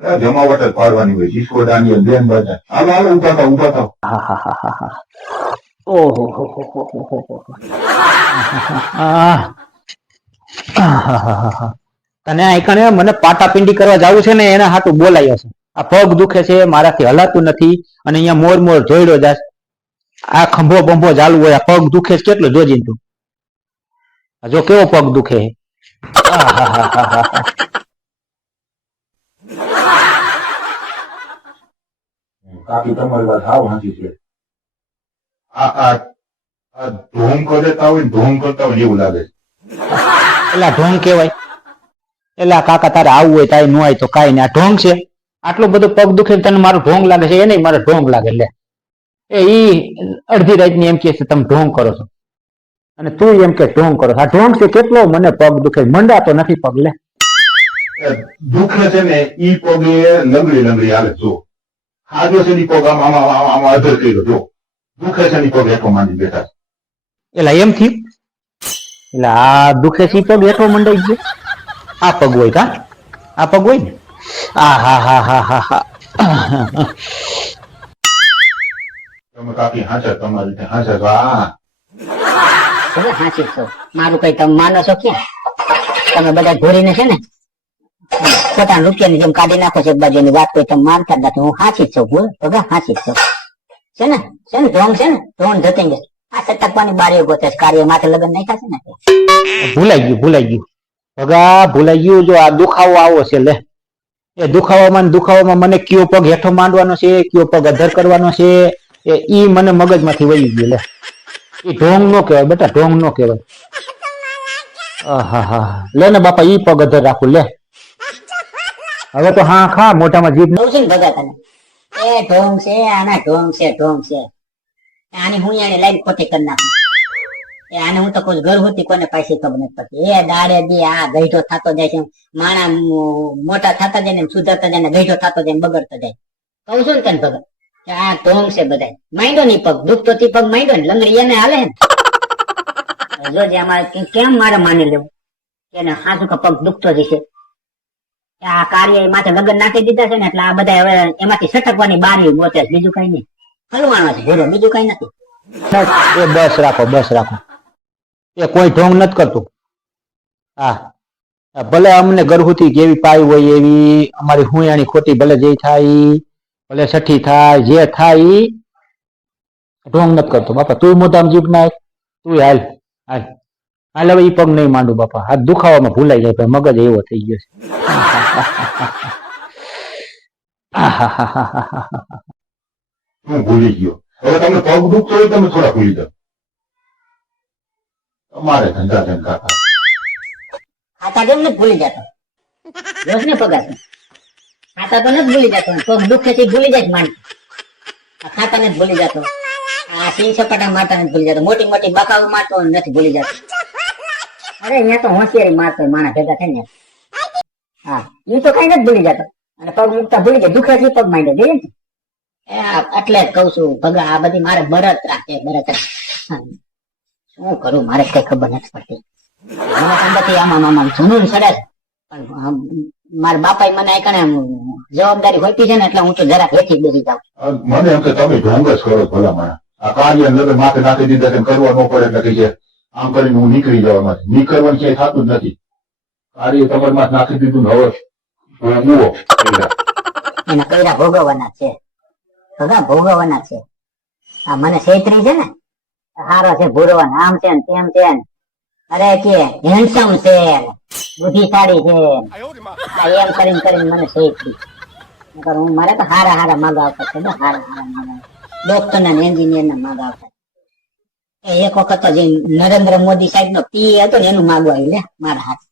જમાવટ પાડવાની હોય અને બેન બધા હાલો હાલો, ઊભા થાવ ઊભા થાવ ઓહો હો હો હો હો હો હો. તને આઈકણે મને પાટાપિંડી કરવા જવું છે ને, એના હાટું બોલાયો છે આ પગ દુખે છે, મારાથી હલાતું નથી, અને અહીંયા મોર મોર જોઈડો જાય આ ખંભો બંભો ચાલુ હોય, આ પગ દુખે છે, કેટલો જોજી તું જો કેવો પગ દુખે. આહાહાહાહા. કાકી તમારી વાત હાવ હાચી છે. આ આ આ ઢોંગ કરતા હોય ઢોંગ કરતા હોય એવું લાગે એલા ઢોંગ કહેવાય. એલા કાકા તારે આવવું હોય તારે ન હોય તો કાંઈ નહીં. ઢોંગ છે. આટલો બધો પગ દુખે તને મારો ઢોંગ લાગે છે. એ નહીં મારો ઢોંગ લાગે લે. એ ઈ અડધી રાતની એમ કહે છે તમે ઢોંગ કરો છો. અને તું એમ કે ઢોંગ કરો આ ઢોંગ છે કેટલો? મને પગ દુખે. મંડાતો નથી પગ લે. એ છે ને ઈ પગે લંગડી લંગડી હાલે જો. હાજો છે ની પગ આમ આમ આમ અધર કર્યો. જો દુઃખે છે ની પગ હેઠો માંડી બેઠા એટલે એમ થી એટલે આ દુખે છે પગ હેઠો મંડાઈ ગયો? આ પગ હોય કા? આ પગ હોય ને? આ હા હા હા હા હા. તમે કાકી હાચા તમારી રીતે હાચા તો આ. ભલે હાચી છો. મારું કઈ તમે માનો છો કે તમે બધા ઘોરીને છે ને ખોટા રૂપિયાની જેમ કાઢી નાખો છો, એક બાજુની વાત કોઈ તમે માનતા નથી. હું જ છું, ભૂલ? ભગા હાચી જ છું. છે ને? છે ને? ઢોંગ છે ને? ઢોંગ જતી ગયા આ સટકવાની બારીઓ ગોતે કાર્ય માથે લગ્ન નહીં થશે ને? ભૂલાઈ ગયું ભૂલાઈ ગયું. ભગા ભૂલાઈ ગયું, જો આ દુખાવો આવો છે, લે. એ દુખાવામાં દુખાવામાં મને કયો પગ હેઠો માંડવાનો છે, કયો પગ અધર કરવાનો છે, એ ઈ મને મગજમાંથી વહી ગયું, લે. એ ઢોંગ નો કહેવાય, બેટા ઢોંગ નો કહેવાય. આહાહા. લે ને બાપા, ઈ પગ અધર રાખું, લે. હવે તો હા, ખા મોટામાં જીભ બહુ છે ને ભગા તને. એ ઢોંગ છે, આના ઢોંગ છે ઢોંગ છે. આની હું એને લઈને ખોટી કરી નાખું. એ આને હું તો કોઈ ઘર હોતી કોને પાસે ખબર નથી પડતી. એ દાડે દી આ ગઈઢો થતો જાય છે, માણા મોટા થતા જાય ને સુધરતા જાય ને ગઈઢો થતો જાય ને બગડતો જાય. કહું છું ને તને ભગત કે આ ઢોંગ છે બધા માંડ્યો ની પગ દુખતો થી પગ માંડ્યો ને, લંગડી એને હાલે ને. જોજે અમારે કેમ મારે માની લેવું? એને હાથું કે પગ દુખતો જ કે આ કાર્ય માથે લગ્ન નાખી દીધા છે ને એટલે આ બધા હવે એમાંથી સટકવાની બારી ગોતે છે. બીજું કઈ નહીં. હલવાનો છે. ભૂરો, બીજું કઈ નથી. એ બસ રાખો બસ રાખો. એ કોઈ ઢોંગ નથી કરતું. હા. ભલે અમને ગરહુથી કેવી પાઈ હોય એવી, અમારી હુંયાની ખોટી ભલે જે થાય, ભલે છઠ્ઠી થાય, જે થાય, ઢોંગ નથી કરતો. બાપા, તું મોટામ જીભ નાખ. તું હાલ હાલ. હાલ હવે એ પગ નહીં માંડું, બાપા. હાથ દુખાવામાં ભૂલાઈ જાય મગજ એવો થઈ ગયો છે. હું ભૂલી ગયો. હવે તમને પગ દુખતો હોય તમે થોડા ભૂલી જાઓ. તમારે ધંધા ધંધા ખાતા કેમ નથી ભૂલી જતો. રોજ ને પગાર ખાતા તો નથી ભૂલી જતો. પગ દુખે થી ભૂલી જાય માન ખાતા નથી ભૂલી જતો. આ સિંહ સપાટા મારતા નથી ભૂલી જતો. મોટી મોટી બાકાઓ મારતો નથી, ભૂલી જતો. અરે, અહીંયા તો હોશિયારી મારતો માણસ ભેગા થઈને. હા. એ તો કઈ નથી ભૂલી જતો. અને પગ મૂકતા ભૂલી જાય. દુખે છે પગ માંડે જોઈએ એટલે જ કઉ છું ભગા આ બધી મારે બરત રાખે બરત રાખે. શું કરું? મારે કઈ ખબર નથી પડતી. મને અંદરથી આમ જૂનું સડે પણ આમ મારા બાપાએ મને કણે આમ જવાબદારી હોતી છે ને એટલે હું તો જરાક વેચી બેસી જાઉં મને એમ કે તમે ઢોંગ જ કરો ભલા માણસ આ કાર્ય લગ્ન માથે નાખી દીધા છે કરવા ન પડે એટલે કહીએ આમ કરીને હું નીકળી જવા નીકળવાનું ક્યાંય થતું જ નથી. કાર્ય તમારી નાખી દીધું ને હવે હું એના ભોગવવાના છે. ભગા ભોગવવાના છે. આ મને છેતરી છે ને, હારો છે ભૂરો આમ છે ને તેમ છે ને. અરે કે હેન્ડસમ છે, બુદ્ધિશાળી છે. એમ કરીને કરીને મને છેતરી હું મારે તો હારા હારા માગ આવતા છે, હારા હારા માગ આવતા. ડોક્ટર ને એન્જિનિયર ને આવતા એક વખત તો જે નરેન્દ્ર મોદી સાહેબ નો પી હતો ને એનું માગવા લે, મારા હાથ.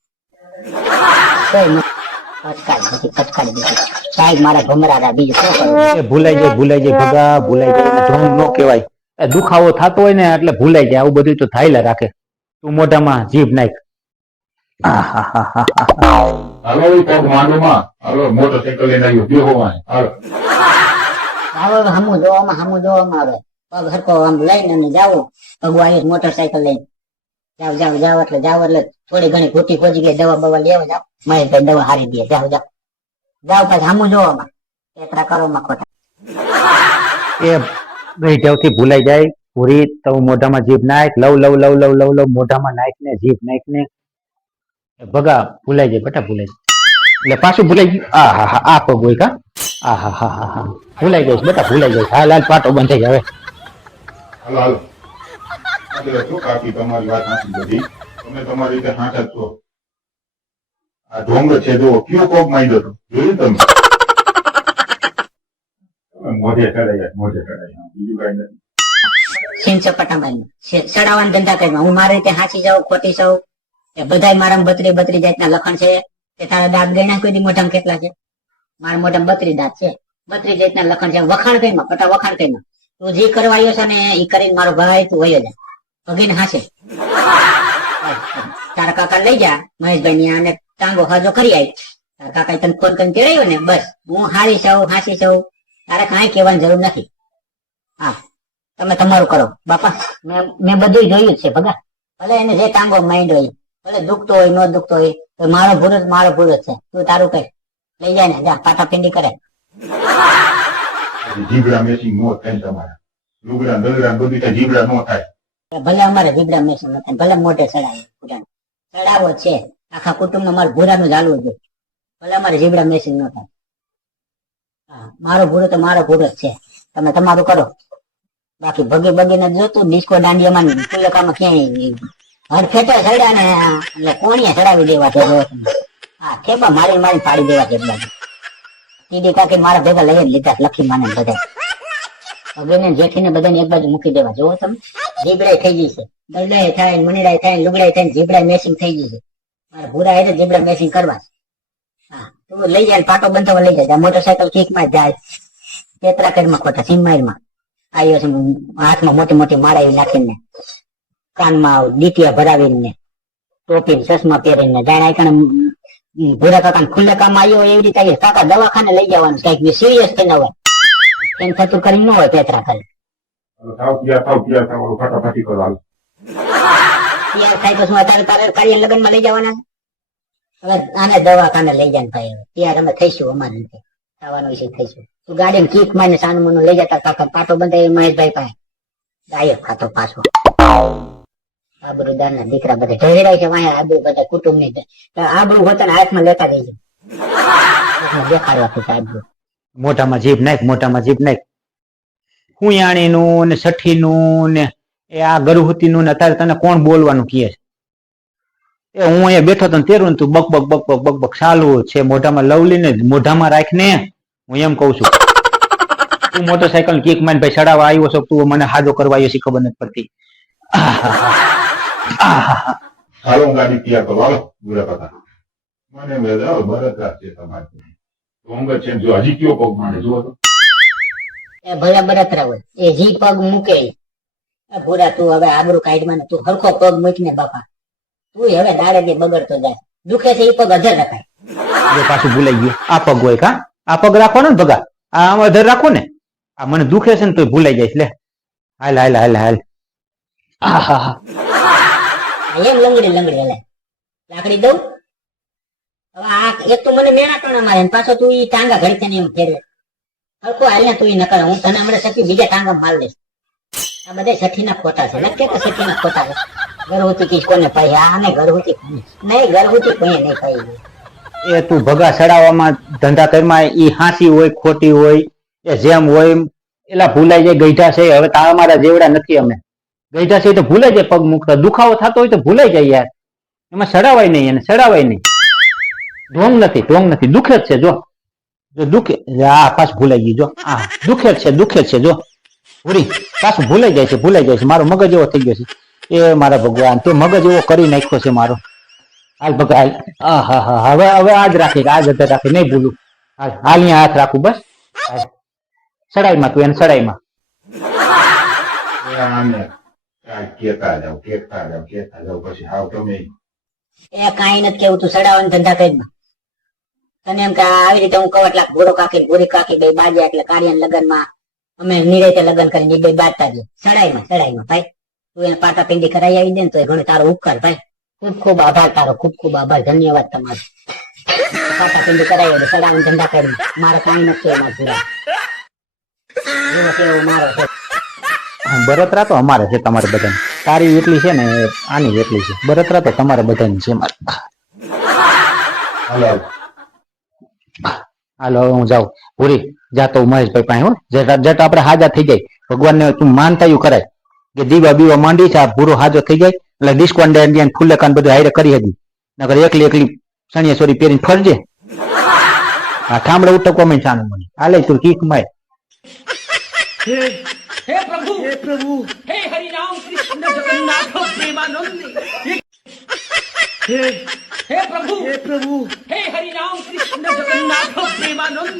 દુખાવો થતો હોય ને એટલે ભૂલાઈ જાય. આવું બધું તો થાય રાખે. તું મોઢામાં જીભ નાખ. મોટરસાયકલ લઈને આવ્યો. હાલો. હમું જોવામાં હમું જોવામાં આવે. પગ હરકો આમ લઈને જાવું ભગવાન મોટરસાયકલ લઈને. જાવ જાવ જાવ એટલે જાવ એટલે થોડી ઘણી ખોટી ખોજી ગઈ દવા બવા લેવા જાવ મહેશભાઈ દવા હારી દે જાવ જાવ જાવ પછી સામું જોવામાં. પેતરા કરો માં ખોટા. એ ગઈઢવથી ભૂલાઈ જાય. પૂરી તો મોઢામાં જીભ નાખ લવ લવ લવ લવ લવ લવ મોઢામાં નાખ ને જીભ નાખ ને ભગા ભૂલાઈ જાય બેટા ભૂલાઈ જાય. એટલે પાછું ભૂલાઈ ગયું. આ હા હા આ પગ હોય કા? આ હા હા હા હા. ભૂલાઈ ગયું બેટા ભૂલાઈ જાય હાલ હાલ પાટો બંધ થઈ જાય હવે. હાલો હાલો. સાચા છો જોયું જાઉં, ખોટી સૌ એ બધાય મારા બત્રી બત્રી જાતના લખણ છે. કે તારા દાંત ગણ્યા કોઈ મોઢામાં કેટલા છે? મારા મોઢામાં બત્રી દાંત છે. બત્રી જાતના લખણ છે. વખાણ કઈ માં પટા વખાણ કઈ માં તું જે કરવા આવ્યો છે ને એ કરીને મારો ભાઈ તું વયો જા. ભગીને હાશે તારા કાકા લઈ જા, મહેશભાઈ ની અને ટાંગો હાજો કરી આવી તારા કાકા તને ફોન કરીને તેડાવ્યો ને, બસ, હું હારી છું હાસી છું તારે કાંઈ કહેવાની જરૂર નથી. હા, તમે તમારું કરો. બાપા, મેં બધું જોયું જ છે, ભગા. ભલે એને જે ટાંગો માઇન્ડ હોય, ભલે દુખતો હોય, ન દુખતો હોય, તો મારો ભૂલ જ, મારો ભૂલ જ છે. તું તારું કઈ લઈ જાય ને, જા પાટા પિંડી કરે. જીબડા મેસી નો થાય તમારા. લુગડા દલડા બધું જીબડા નો થાય. ભલે અમારે જીબડા મેસન નથી ભલે મોઢે ચડાવે કુટાણ ચડાવો છે. આખા કુટુંબમાં મારે ભૂરાનું જ હાલવું જોઈએ. ભલે અમારે જીબડા મેસિંગ ન થાય. મારો ભૂરો તો મારો ભૂરો છે. તમે તમારું કરો. બાકી ભગે બગીને જોતું ડિસ્કો દાંડિયામાં ને તુલકામાં ક્યાંય હર ફેટા ચડ્યા ને એટલે કોણીએ ચડાવી દેવા છે હા, ખેપા મારી મારી પાડી દેવા છે બધા. ટીડી કાકી મારા ભેગા લઈ લીધા લખી માને બધા ભગીને જેઠીને બધાને એક બાજુ મૂકી દેવા જોવો તમે. જીબડાઈ થઈ ગઈ છે. દલડાઈ થાય મનીડાઈ થાય લુગડાઈ થાય જીબડાઈ મેસિંગ થઈ ગઈ છે. મારે ભૂરા એટલે જીબડા મેસિંગ કરવા. હા, તો લઈ જાય પાટો બંધાવા લઈ જાય. મોટરસાયકલ કિકમાં જાય. પેતરા માં ખોટા સિંમાઈરમાં આવ્યો છે હાથમાં મોટી મોટી માળા નાખીને, કાનમાં દીપિયા ભરાવીને ટોપી ચશ્મા પહેરીને, જાણે આઈકણે ભૂરા કાકા ખુલ્લે કામ આવ્યો એવી રીતે. કાકા દવાખાને લઈ જવાનું કંઈક સિરિયસ થઈને હોય એમ થતું કરી ન હોય પેતરા કરે તારે કાર્ય લગ્ન લઈ જવાના હવે આને દવાખાને લઈ જાય ભાઈ અમે થઈશું અમારે થઈશું તું લઈ જતા કાકા પાટો બંધાય મહેશભાઈ પાસે ગાયબ ખાતો પાછો આબરૂદાર ના દીકરા બધા ઢેરાય છે આબરૂ બધા કુટુંબની આબરૂ હોતા હાથમાં લેતા જઈજો દેખાડવા મોટામાં જીભ નાખ મોટામાં જીભ નાખ. હુંયાણીનું ને સઠ્ઠીનું ને એ આ ગરહુતીનું ને અત્યારે તને કોણ બોલવાનું કહે છે? એ હું અહીંયા બેઠો તને તેરું ને તું બક બક બક બક બક બક ચાલુ છે, મોઢામાં લવલી ને મોઢામાં રાખ ને હું એમ કઉ છું. તું મોટરસાયકલ કિક માન ભાઈ ચડાવવા આવ્યો છો તું મને હાજો કરવા આવ્યો છે, ખબર નથી પડતી. મને મેદાવ જાઓ છે તમારે. જો હજી કયો પગ માંડે, જુઓ તો. એ ભલા બળતરા હોય. એ જી પગ મૂકે. એ ભૂરા તું હવે આબરૂ કાઢમાં ને તું હરખો પગ મૂકીને બાપા. તું હવે દાડે દી બગડતો જાય. દુખે છે એ પગ અધર રખાય. એ પાછું ભૂલાઈ ગયું. આ પગ હોય કા? આ પગ રાખો ને ભગા? આ આમ અધર રાખો ને. આ મને દુખે છે ને તો ભૂલાઈ જાય. લે. હાલ હાલ હાલ હાલ. આહા એમ લંગડી લંગડી હલે. લાકડી દઉં. હવે આ એક તો મને મેણા ટોણા મારે પાછો તું ઈ ટાંગા ઘડી તને એમ ફેરવે. હરખો હાલ તું નકર હું તને હમણાં સખી બીજા ટાંગા માલ દઈશ આ બધા સઠી ના ખોટા છે. નક્કી કે સઠી ના ખોટા છે. ગર્ભવતી કીશ કોને પાઈ આને ગર્ભવતી નહીં ગર્ભવતી કોઈ નહીં પાઈ એ તું ભગા સડાવવામાં ધંધા કરમાં ઈ હાંસી હોય, ખોટી હોય, એ જેમ હોય એલા ભૂલાઈ જાય, ગઈઢા છે. હવે તારા મારા જેવડા નથી અમે. ગઈઢા છે તો ભૂલાઈ જાય પગ મૂકતા. દુખાવો થતો હોય તો ભૂલાઈ જાય યાર. એમાં સડાવાય નહીં, એને સડાવાય નહીં. ઢોંગ નથી ઢોંગ નથી. દુખે જ છે, જો. જો દુખે આ પાછું ભૂલાઈ ગયું જો. આ દુખે છે દુખે છે જો. ભૂરી પાછું ભૂલાઈ જાય છે ભૂલાઈ જાય છે. મારો મગજ એવો થઈ ગયો છે. એ મારા ભગવાન તું મગજ એવો કરી નાખ્યો છે મારો. હાલ ભગવાન હાલ. આ હા હા હવે હવે આજ રાખી આજ અત્યારે રાખી નહીં ભૂલું. હાલ હાલ અહીંયા હાથ રાખું બસ. સડાઈમાં તું એને સડાઈમાં. એ જાવ કેતા જાવ કેતા જાઓ પછી હાવ તમે. એ કાંઈ નથી કેવું તું સડાવવાનો ધંધા કરી તને એમ કે આવી રીતે હું કહું લાખ ભૂરો કાકી ભૂરી કાકી બે બાજ્યા એટલે કાર્યન લગ્નમાં અમે નિરેતે લગ્ન કરીને બે બાજતા જઈએ. સડાઈમાં સડાઈમાં. ભાઈ તું એને પાટા પિંડી કરાવી આવી દે ને તો એ ઘણો તારો ઉપકાર. ભાઈ ખૂબ ખૂબ આભાર તારો ખૂબ ખૂબ આભાર. ધન્યવાદ તમારો. પાટાપિંડી કરાવી દે સડાવન ધંધા કરી મારે કાંઈ નથી એમાં પૂરા એવો કેવો મારો છે. બરતરા તો અમારે છે તમારે બધાને. તારી એટલી છે ને આની એટલી છે. બરતરા તો તમારે બધાની છે. મારે હાલો હવે હું જાઉં. પૂરી જાતો મહેશભાઈ પાસે હો. જટ જટ આપણે હાજા થઈ જાય. ભગવાન ને તું માન થયું કરાય કે દીવા બીવા માંડી છે આ ભૂરો હાજો થઈ જાય. એટલે ડિસ્કોન્ડે ઇન્ડિયન ફૂલેકાન બધું હાઈરે કરી હતી નગર એકલી એકલી સણિયા સોરી પહેરીને ફરજે. આ ઠામડે ઉટકવા માં ચાનું મને. હાલે તું કીક માય હે પ્રભુ. હે પ્રભુ. હે હરિ કૃષ્ણ જગન્નાથ પ્રેમાનંદ. હે હે પ્રભુ! હે પ્રભુ! હે હરિ કૃષ્ણ જગન્નાથ પ્રેમાનંદ!